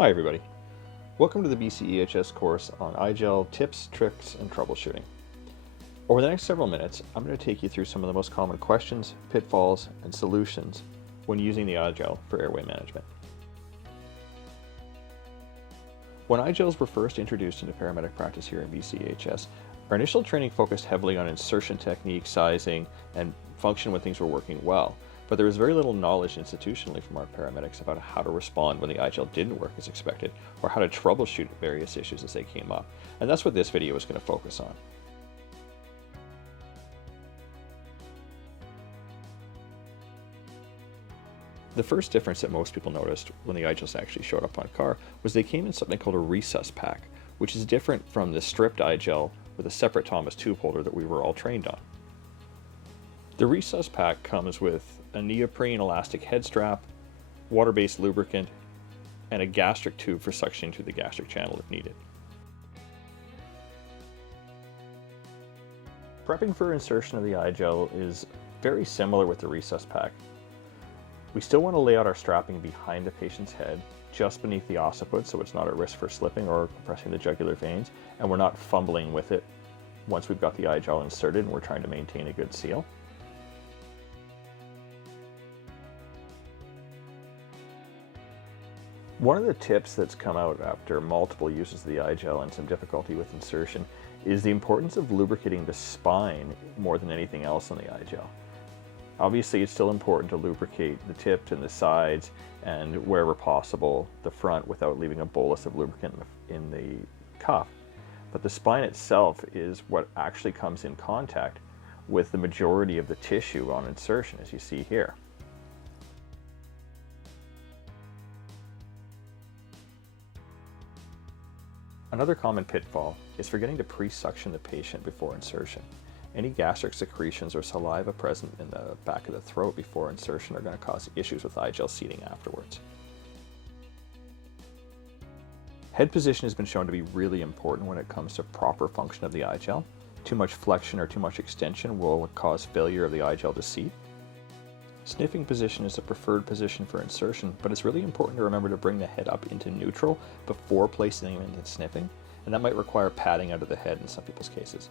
Hi everybody. Welcome to the BCEHS course on iGel tips, tricks, and troubleshooting. Over the next several minutes, I'm going to take you through some of the most common questions, pitfalls, and solutions when using the iGel for airway management. When iGels were first introduced into paramedic practice here in BCEHS, our initial training focused heavily on insertion technique, sizing, and function when things were working well. But there was very little knowledge institutionally from our paramedics about how to respond when the iGel didn't work as expected, or how to troubleshoot various issues as they came up. And that's what this video is going to focus on. The first difference that most people noticed when the iGels actually showed up on car was they came in something called a resus pack, which is different from the stripped iGel with a separate Thomas tube holder that we were all trained on. The resus pack comes with a neoprene elastic head strap, water-based lubricant, and a gastric tube for suctioning through the gastric channel if needed. Prepping for insertion of the iGel is very similar with the resus pack. We still want to lay out our strapping behind the patient's head, just beneath the occiput, so it's not at risk for slipping or compressing the jugular veins, and we're not fumbling with it once we've got the iGel inserted and we're trying to maintain a good seal. One of the tips that's come out after multiple uses of the iGel and some difficulty with insertion is the importance of lubricating the spine more than anything else on the iGel. Obviously, it's still important to lubricate the tips and the sides and wherever possible the front without leaving a bolus of lubricant in the cuff. But the spine itself is what actually comes in contact with the majority of the tissue on insertion, as you see here. Another common pitfall is forgetting to pre-suction the patient before insertion. Any gastric secretions or saliva present in the back of the throat before insertion are going to cause issues with iGel seating afterwards. Head position has been shown to be really important when it comes to proper function of the iGel. Too much flexion or too much extension will cause failure of the iGel to seat. Sniffing position is the preferred position for insertion, but it's really important to remember to bring the head up into neutral before placing them into sniffing, and that might require padding out of the head in some people's cases.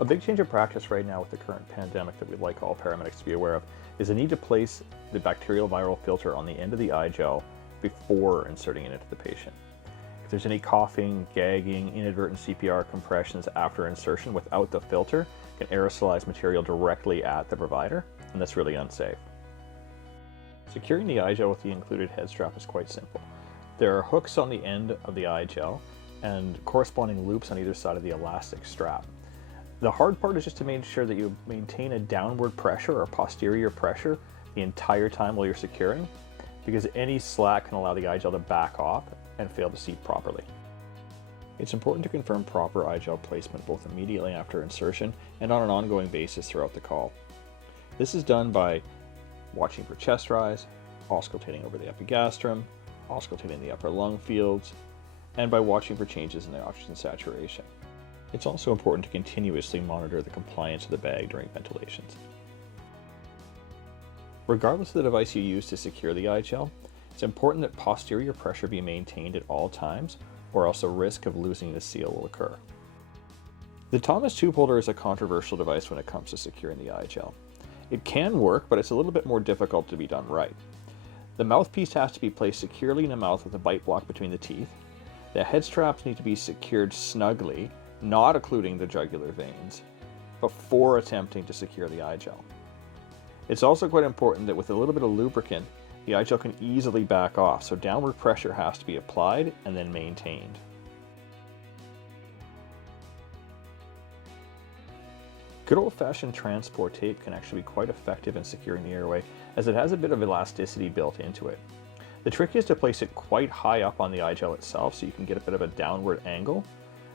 A big change of practice right now with the current pandemic that we'd like all paramedics to be aware of is the need to place the bacterial viral filter on the end of the iGel before inserting it into the patient. If there's any coughing, gagging, inadvertent CPR compressions after insertion without the filter, it can aerosolize material directly at the provider, and that's really unsafe. Securing the iGel with the included head strap is quite simple. There are hooks on the end of the iGel and corresponding loops on either side of the elastic strap. The hard part is just to make sure that you maintain a downward pressure or posterior pressure the entire time while you're securing, because any slack can allow the iGel to back off and fail to seat properly. It's important to confirm proper iGel placement both immediately after insertion and on an ongoing basis throughout the call. This is done by watching for chest rise, auscultating over the epigastrum, auscultating the upper lung fields, and by watching for changes in the oxygen saturation. It's also important to continuously monitor the compliance of the bag during ventilations. Regardless of the device you use to secure the iGel, it's important that posterior pressure be maintained at all times, or else a risk of losing the seal will occur. The Thomas tube holder is a controversial device when it comes to securing the iGel. It can work, but it's a little bit more difficult to be done right. The mouthpiece has to be placed securely in the mouth with a bite block between the teeth. The head straps need to be secured snugly, not occluding the jugular veins, before attempting to secure the iGel. It's also quite important that with a little bit of lubricant, the iGel can easily back off, so downward pressure has to be applied and then maintained. Good old-fashioned transport tape can actually be quite effective in securing the airway, as it has a bit of elasticity built into it. The trick is to place it quite high up on the iGel itself so you can get a bit of a downward angle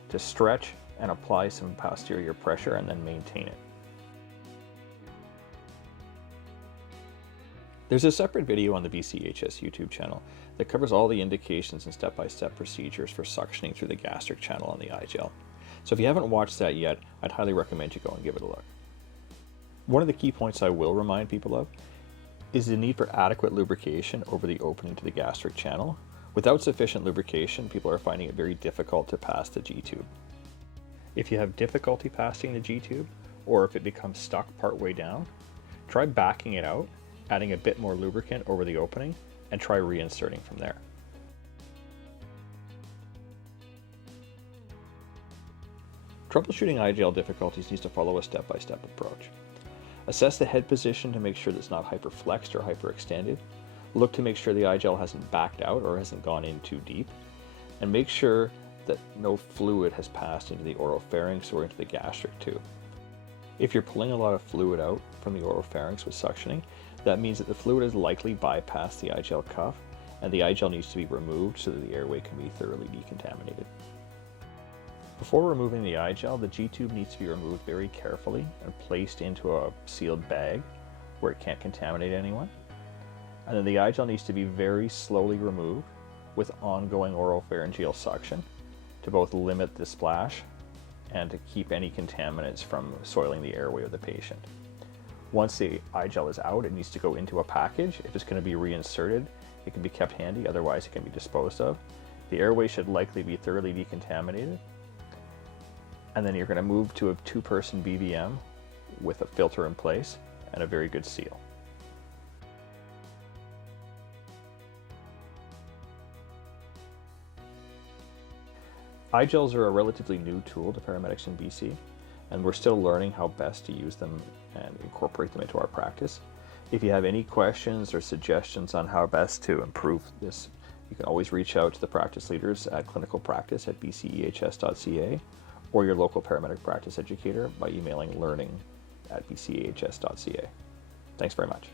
to stretch and apply some posterior pressure and then maintain it. There's a separate video on the BCEHS YouTube channel that covers all the indications and step-by-step procedures for suctioning through the gastric channel on the iGel. So if you haven't watched that yet, I'd highly recommend you go and give it a look. One of the key points I will remind people of is the need for adequate lubrication over the opening to the gastric channel. Without sufficient lubrication, people are finding it very difficult to pass the G-tube. If you have difficulty passing the G-tube, or if it becomes stuck partway down, try backing it out, adding a bit more lubricant over the opening, and try reinserting from there. Troubleshooting iGel difficulties needs to follow a step-by-step approach. Assess the head position to make sure that it's not hyperflexed or hyperextended. Look to make sure the iGel hasn't backed out or hasn't gone in too deep. And make sure that no fluid has passed into the oropharynx or into the gastric tube. If you're pulling a lot of fluid out from the oropharynx with suctioning, that means that the fluid has likely bypassed the iGel cuff, and the iGel needs to be removed so that the airway can be thoroughly decontaminated. Before removing the iGel, the G-tube needs to be removed very carefully and placed into a sealed bag where it can't contaminate anyone. And then the iGel needs to be very slowly removed with ongoing oropharyngeal suction to both limit the splash and to keep any contaminants from soiling the airway of the patient. Once the iGel is out, it needs to go into a package. If it's going to be reinserted, it can be kept handy, otherwise it can be disposed of. The airway should likely be thoroughly decontaminated. And then you're going to move to a 2-person BVM with a filter in place and a very good seal. iGels are a relatively new tool to paramedics in BC, and we're still learning how best to use them and incorporate them into our practice. If you have any questions or suggestions on how best to improve this, you can always reach out to the practice leaders at clinicalpractice@bcehs.ca or your local paramedic practice educator by emailing learning@bcehs.ca. Thanks very much.